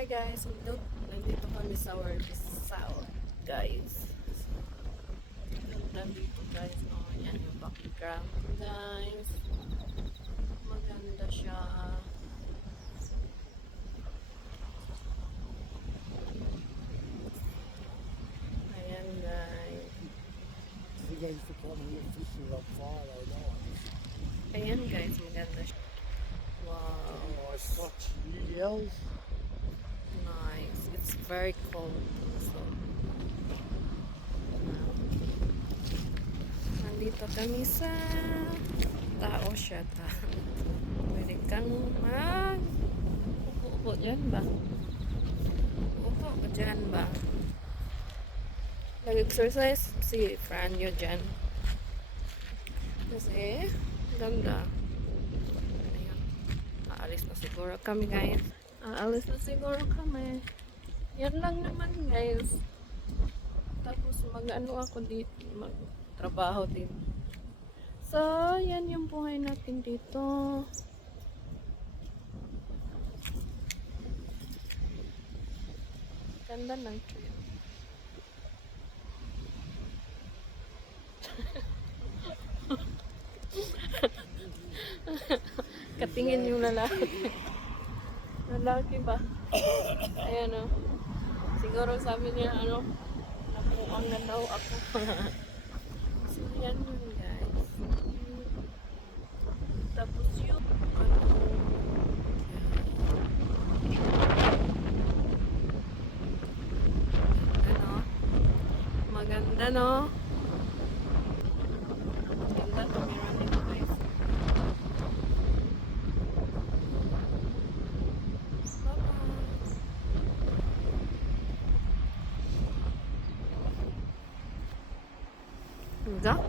Hi guys, nandito kami sa World South guys. Ganda dito guys. Oh, yan yung background guys. Maganda siya. Ayan guys. You guys to come here fishing up far, I know. Ayan guys, maganda siya. Wow. Oh, such yells. Nice. It's very cold. So, nandito kami sa tao siya. Pwede kang upo dyan ba? Upo ka dyan ba? Nag-exercise si Franyo dyan. Kasi, ganda. Ayun. Aalis na siguro kami guys. Aalis na siguro kami. Yan lang naman guys. Tapos mag-ano ako dito. Mag-trabaho din. So, yan yung buhay natin dito. Ganda ng tree. Katingin yung lalaki. Lalaki ba? Ayan o. Siguro sabi niya nakuha na daw ako. So, yan yun guys. Tapos yung maganda no? Maganda tumira nito guys. Bye-bye. Enggak?